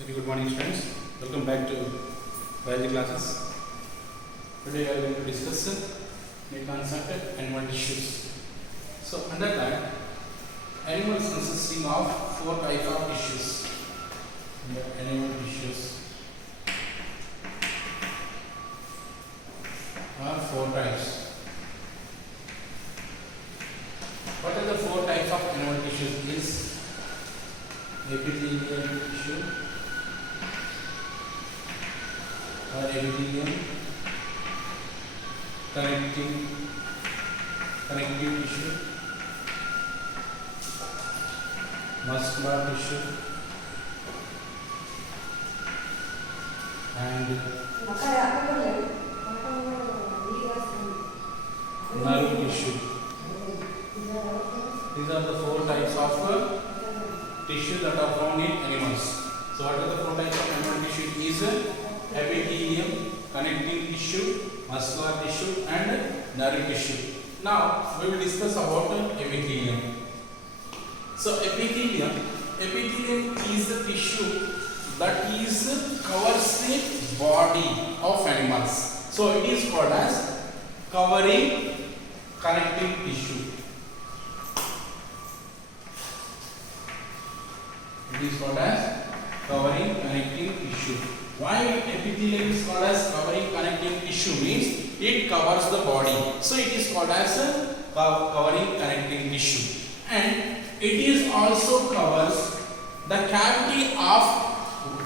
Very good morning, students. Welcome back to biology classes. Today I am going to discuss the concept animal tissues. So under that, animals consisting of four types of tissues. Under animal tissues are four types. What are the four types of animal tissues? Is epithelial tissue or epithelium, connective tissue, muscular tissue, and nerve tissue. These are the four types of tissue that are found in animals. So what are the four types of animal tissue? Is epithelium, connective tissue, muscular tissue, and nerve tissue. Now we will discuss about epithelium. So epithelium is the tissue that is covers the body of animals. So it is called as covering connective tissue. It is called as covering connective tissue. Why epithelium is called as covering connective tissue means it covers the body. So it is called as covering connective tissue. And it is also covers the cavity of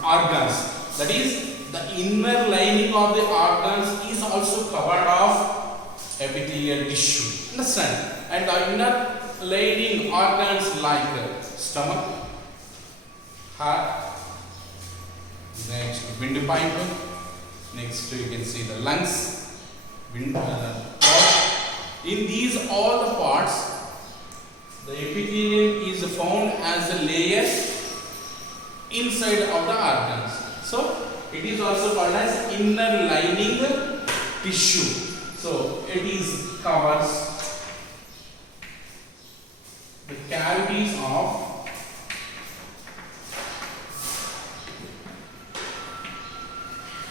organs. That is, the inner lining of the organs is also covered of epithelial tissue. Understand? And the inner lining organs like stomach, heart, next windpipe, next you can see the lungs, in these all the parts, the epithelium is found as a layer inside of the organs. So it is also called as inner lining tissue. So it is covers the cavities of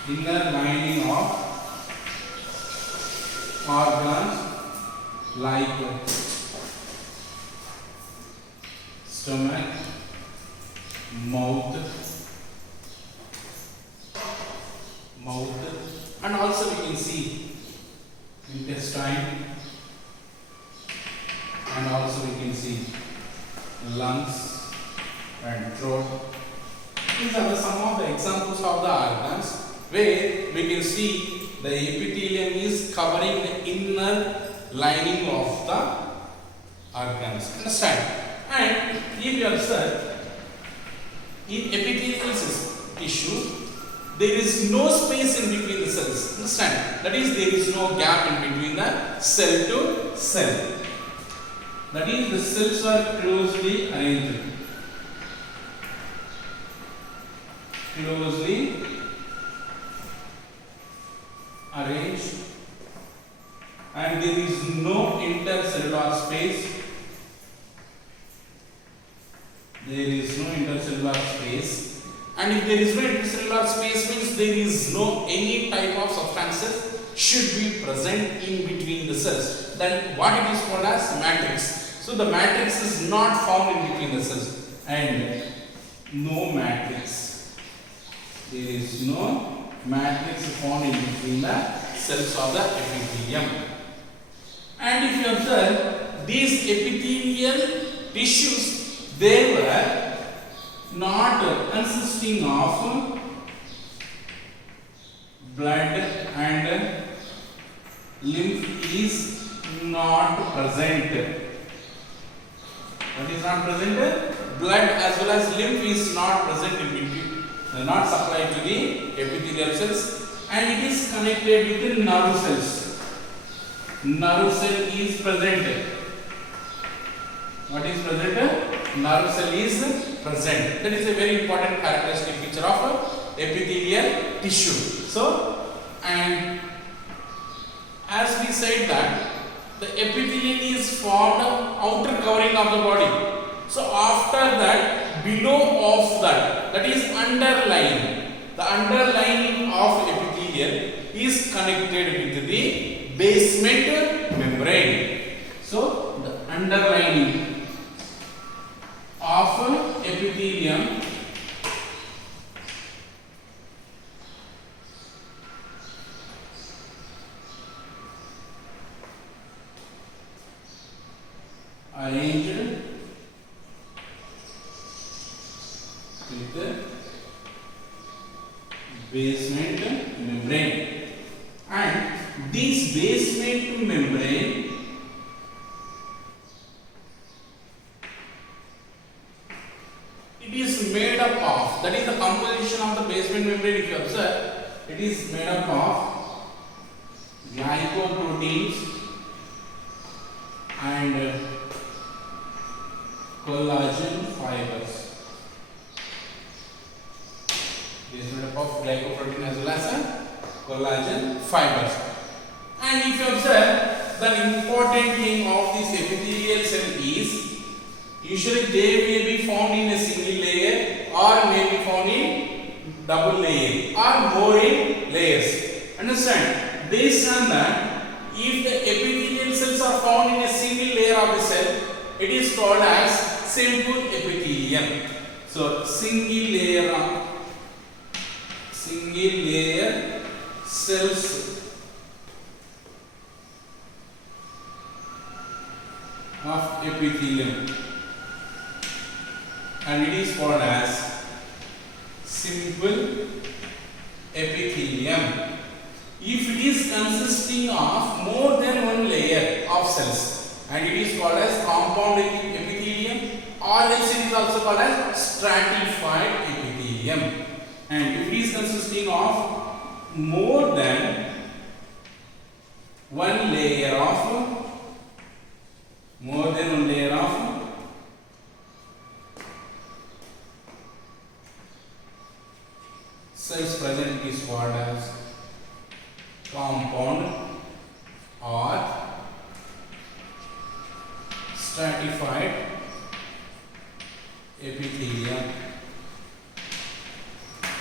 inner lining of organs like stomach, mouth, and also we can see intestine, and also we can see lungs and throat. These are some of the examples of the organs where we can see the epithelium is covering the inner lining of the organs. Understand? And if you observe, in epithelial tissue, there is no space in between the cells. Understand? That is, there is no gap in between the cell to cell. That is, the cells are closely arranged. And there is no intercellular space. And if there is no intercellular space means there is no any type of substances should be present in between the cells. Then what it is called as matrix. So the matrix is not found in between the cells, and no matrix. There is no matrix found in between the cells of the epithelium. And if you observe, these epithelial tissues, they were not consisting of blood, and lymph is not present. What is not present? Blood as well as lymph is not present in between, not supplied to the epithelial cells, and it is connected with the nerve cells. Nerve cell is present. What is present? Nerve cell is present. That is a very important characteristic feature of epithelial tissue. So, and as we said that the epithelium is formed outer covering of the body. So after that below of that is underlying. The underlying of epithelium is connected with the basement membrane. So the underlining of epithelium arranged with the basement membrane, and this basement membrane it is made up of, that is the composition of the basement membrane. If you observe, it is made up of glycoproteins and collagen fibers. It is made up of glycoprotein as well as collagen fibers. And if you observe, the important thing of this epithelial cell is usually they may be found in a single layer or may be found in double layer or more in layers. Understand? Based on that, if the epithelial cells are found in a single layer of the cell, it is called as simple epithelium. So single layer cells of epithelium, and it is called as simple epithelium. If it is consisting of more than one layer of cells, and it is called as compound epithelium, or else it is also called as stratified epithelium. And if it is consisting of more than one layer of cells present, is called as compound or stratified epithelium.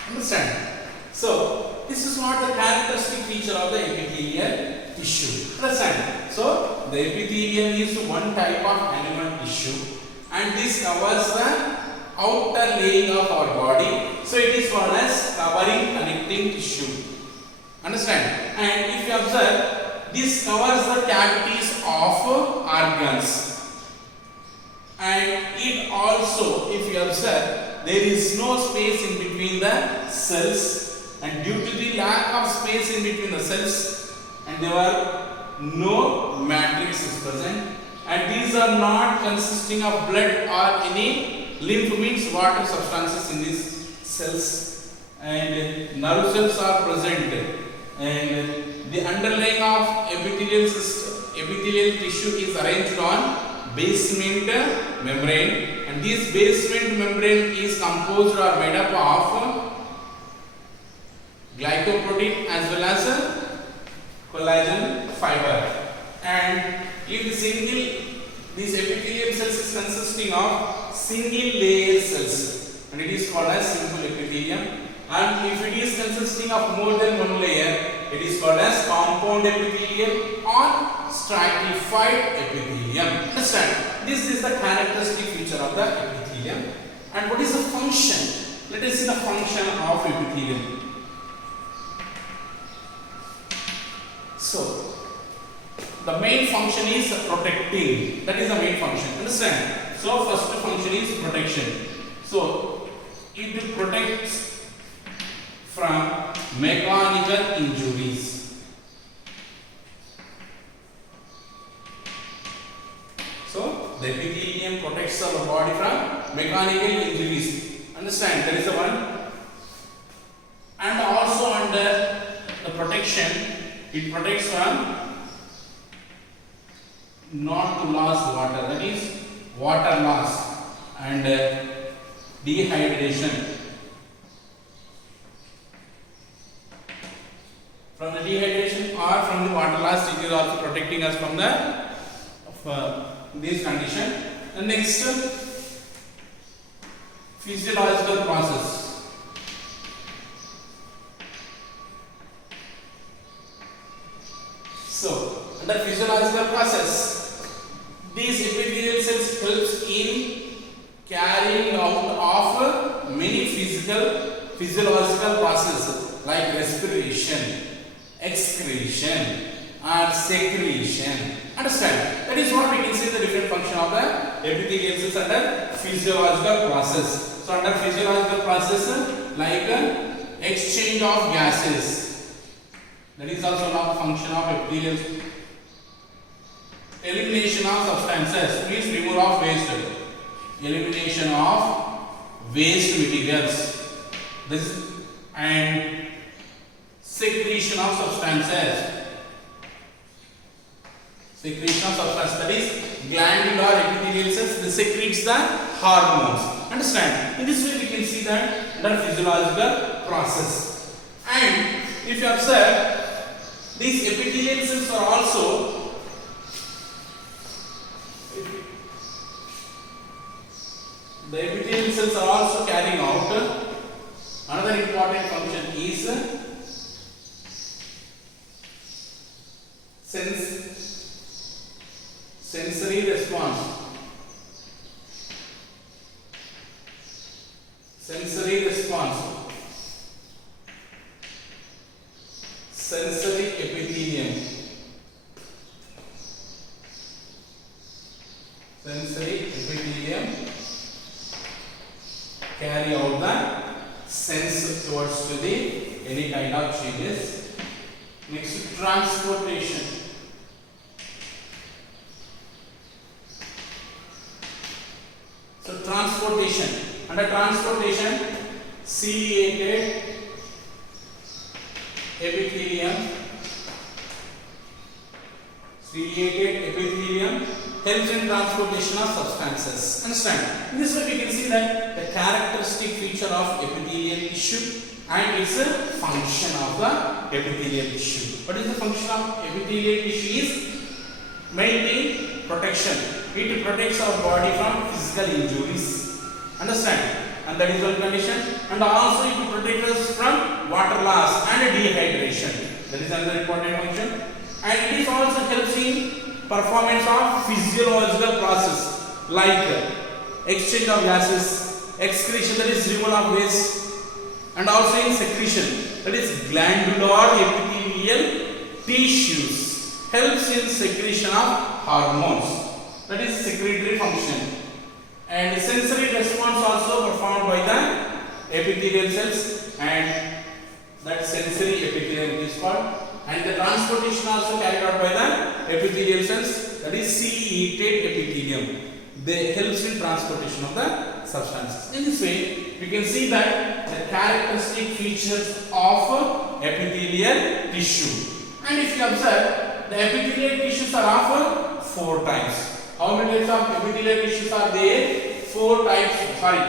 Understand? So this is what the characteristic feature of the epithelial tissue. Understand? So the epithelium is one type of animal tissue, and this covers the outer laying of our body. So it is called as covering connecting tissue. Understand? And if you observe, this covers the cavities of organs, and it also, if you observe, there is no space in between the cells, and due to the lack of space in between the cells, and there are no matrices present, and these are not consisting of blood or any lymph, means water substances in these cells, and nerve cells are present, and the underlying of epithelial tissue is arranged on basement membrane, and this basement membrane is composed or made up of glycoprotein as well as collagen fiber. And if this epithelial cells is consisting of single layer cells, and it is called as simple epithelium. And if it is consisting of more than one layer, it is called as compound epithelium or stratified epithelium. Understand? This is the characteristic feature of the epithelium. And what is the function? Let us see the function of epithelium. So the main function is protecting. That is the main function. Understand? So first function is protection. So it protects from mechanical injuries. So the epithelium protects our body from mechanical injuries. Understand? That is the one. And also under the protection, it protects from not to lose water, that is water loss and dehydration. From the dehydration or from the water loss, it is also protecting us from this condition. The next physiological process. So, under physiological process, these epithelial cells helps in carrying out of many physiological processes like respiration, excretion, or secretion. Understand? That is what we can see the different function of the epithelial cells under physiological process. So, under physiological process, like exchange of gases. That is also one of the function of epithelial. Elimination of substances means removal of waste. Elimination of waste materials. This and secretion of substances. Secretion of substances, that is glandular epithelial cells, they secretes the hormones. Understand? In this way we can see that under physiological process. And if you observe, these epithelial cells are also carrying out another important function is sensory response. Sensory response. Sensory epithelium. Sensory epithelium carry out the sense towards to the any kind of changes. Next, transportation. So transportation. Under transportation, ciliated epithelium. Ciliated epithelium helps in transportation of substances. Understand? In this way we can see that the characteristic feature of epithelial tissue and its function of the epithelial tissue. What is the function of epithelial tissue? Is maintain protection. It protects our body from physical injuries. Understand? And that is one condition. And also it protects us from water loss and dehydration. That is another important function. And it is also helps in performance of physiological process like exchange of gases, excretion, that is removal of waste, and also in secretion, that is glandular epithelial tissues, helps in secretion of hormones, that is secretory function. And sensory response also performed by the epithelial cells, and that sensory epithelium is called. And the transportation also carried out by the epithelial cells, that is ciliated epithelium. They helps in transportation of the substances. In this way, we can see that the characteristic features of epithelial tissue. And if you observe, the epithelial tissues are of 4 types. How many types of epithelial tissues are there? 4 types. Sorry.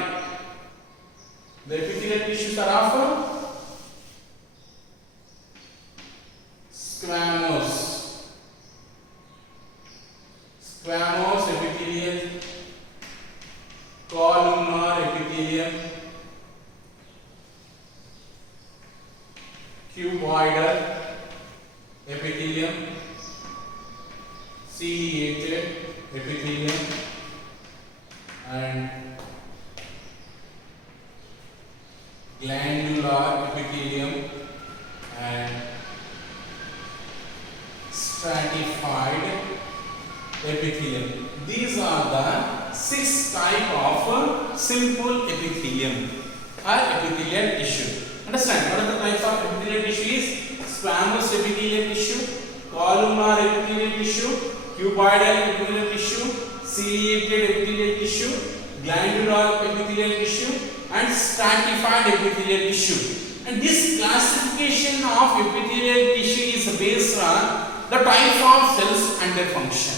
The epithelial tissues are of squamous epithelium, columnar epithelium, cuboidal epithelium, ciliated epithelium, and glandular epithelium, and stratified epithelium. These are the 6 types of simple epithelium or epithelial tissue. Understand? What are the types of epithelial tissue? Is squamous epithelial tissue, columnar epithelial tissue, cuboidal epithelial tissue, ciliated epithelial tissue, glandular epithelial tissue, and stratified epithelial tissue. And this classification of epithelial tissue is based on the types of cells and their function.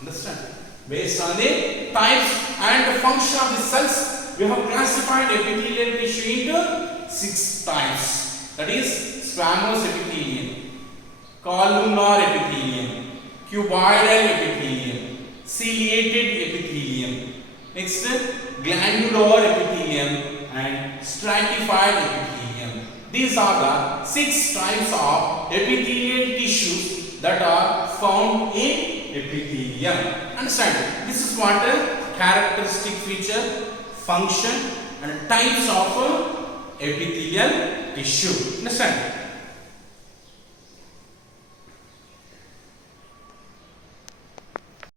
Understand? Based on the types and the function of the cells, we have classified epithelial tissue into 6 types. That is squamous epithelium, columnar epithelium, cuboidal epithelium, ciliated epithelium, Next, glandular epithelium and stratified epithelium. These are the 6 types of epithelial tissues that are found in epithelium. Understand? This is what a characteristic feature, function and types of epithelial tissue. Understand?